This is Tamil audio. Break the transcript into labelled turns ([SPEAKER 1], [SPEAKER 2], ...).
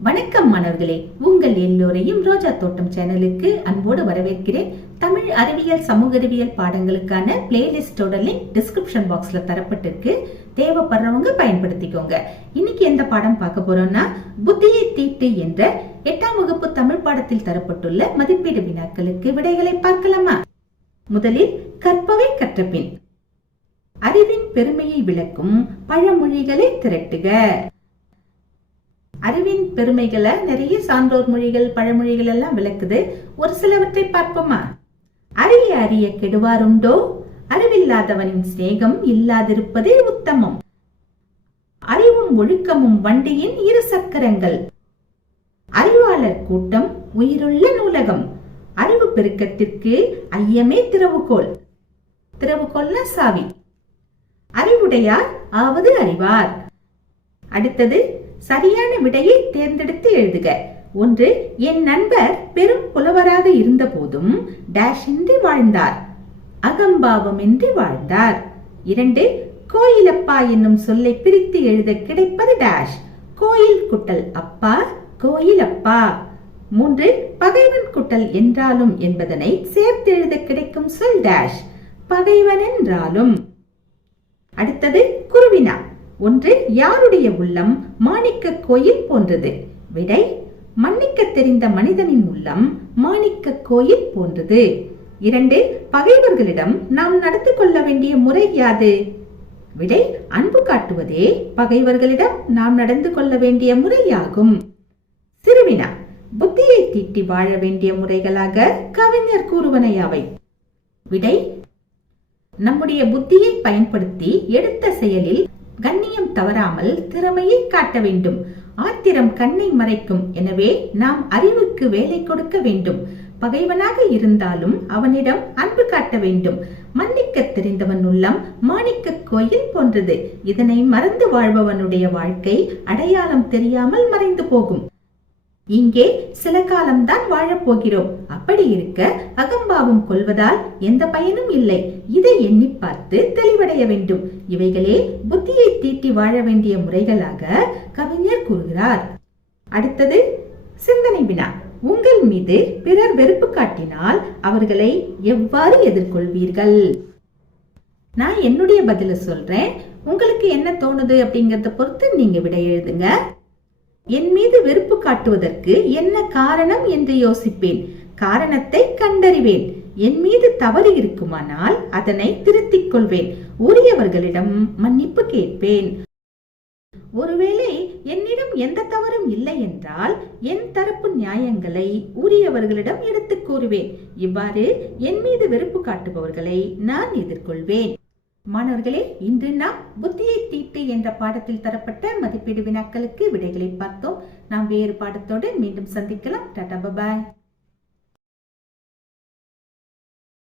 [SPEAKER 1] வணக்கம் மாணவர்களே. உங்கள் எல்லோரையும் ரோஜா தோட்டம் சேனலுக்கு அன்போடு வரவேற்கிறேன். தமிழ் அறிவியல் சமூக அறிவியல் பாடங்களுக்கான பிளேலிஸ்டோட லிங்க் டிஸ்கிரிப்ஷன் பாக்ஸ்ல தரப்பட்டிருக்கு. தேவைப்படுறவங்க பயன்படுத்திக்கோங்க. இன்னைக்கு எந்த பாடம் பார்க்க போறோம்னா புத்தியை தீட்டு என்ற எட்டாம் வகுப்பு தமிழ் பாடத்தில் தரப்பட்டுள்ள மதிப்பீடு வினாக்களுக்கு விடைகளை பார்க்கலாமா? முதலில் கற்பவை கற்றபின் அறிவின் பெருமையை விளக்கும் பழமொழிகளை திரட்டுக. அறிவின் பெருமைகளை நிறைய சான்றோர் மொழிகள் பழமொழிகள் எல்லாம் விளக்குது. ஒரு சிலவற்றை பார்ப்போமா? அறிய அறிய கெடுவாருண்டோ? அறிவில்லாதவனின் சிநேகம் இல்லாதிருப்பதே உத்தமம். அறிவும் ஒழுக்கமும் வண்டியின் இரு சக்கரங்கள். அறிவாளர் கூட்டம் உயிருள்ள நூலகம். அறிவு பெருக்கத்திற்கு ஐயமே திறவுகோல் திறவுகோல்னா சாவி. அறிவுடையார் ஆவது அறிவார். அடுத்தது சரியான விடையை தேர்ந்தெடுத்து எழுதுக. ஒன்று என் நண்பர் பெரும் புலவராக இருந்த போதும் டேஷ் இன்றி வாழ்ந்தார். அகம்பாவமின்றி வாழ்ந்தார். இரண்டு கோயிலப்பா என்னும் சொல்லை பிரித்து எழுத கிடைப்பது டேஷ். கோயில் குட்டல் அப்பா கோயிலப்பா. மூன்று பகைவன் குட்டல் என்றாலும் என்பதனை சேர்த்து எழுத கிடைக்கும் சொல் டேஷ். பகைவன் என்றாலும். அடுத்தது குருவினா. ஒன்று யாருடைய உள்ளம் மாணிக்க கோயில் போன்றது. விடை மன்னிக்க தெரிந்த மனிதனின் உள்ளம் மாணிக்க கோயில் போன்றது. இரண்டு பகைவர்களிடம் நாம் நடந்து கொள்ள வேண்டிய முறை யாது? விடை அன்பு காட்டுவதே பகைவர்களிடம் நாம் நடந்து கொள்ள வேண்டிய முறையாகும். சிறுவினா புத்தியை தீட்டி வாழ வேண்டிய முறைகளாக கவிஞர் கூறுவன யாவை? விடை நம்முடைய புத்தியை பயன்படுத்தி எடுத்த செயலில் கண்ணியம் தவறாமல் திறமையை காட்ட வேண்டும். ஆத்திரம் கண்ணை மறைக்கும். எனவே நாம் அறிவுக்கு வேலை கொடுக்க வேண்டும். பகைவனாக இருந்தாலும் அவனிடம் அன்பு காட்ட வேண்டும். மன்னிக்க தெரிந்தவன் உள்ளம் மாணிக்க கோயில் போன்றது. இதனை மறந்து வாழ்பவனுடைய வாழ்க்கை அடையாளம் தெரியாமல் மறைந்து போகும். இங்கே சில காலம்தான் வாழப் போகிறோம் அப்படி இருக்க அகம்பாவம் கொள்வதால் எந்த பயனும் இல்லை. இதை எண்ணி பார்த்து தெளிவடைய வேண்டும். இவைகளே புத்தியை தீட்டி வாழ வேண்டிய முறைகளாக கவிஞர் கூறுகிறார். அடுத்தது சிந்தனை வினா. உங்கள் மீது பிறர் வெறுப்பு காட்டினால் அவர்களை எவ்வாறு எதிர்கொள்வீர்கள்? நான் என்னுடைய பதில சொல்றேன். உங்களுக்கு என்ன தோணுது அப்படிங்கறத பொறுத்து நீங்க விடை எழுதுங்க. என் மீது வெறுப்பு காட்டுவதற்கு என்ன காரணம் என்று யோசிப்பேன். காரணத்தை கண்டறிவேன். என் மீது தவறு இருக்குமானால் அதனை திருத்திக் கொள்வேன். உரியவர்களிடம் மன்னிப்பு கேட்பேன். ஒருவேளை என்னிடம் எந்த தவறும் இல்லை என்றால் என் தரப்பு நியாயங்களை உரியவர்களிடம் எடுத்துக் கூறுவேன். இவ்வாறு என் மீது வெறுப்பு காட்டுபவர்களை நான் எதிர்கொள்வேன். மாணவர்களே இன்று நாம் புத்தியை தீட்டு என்ற பாடத்தில் தரப்பட்ட மதிப்பீடு வினாக்களுக்கு விடைகளை பார்த்தோம். நாம் வேறு பாடத்தோடு மீண்டும் சந்திக்கலாம். Tata bye bye.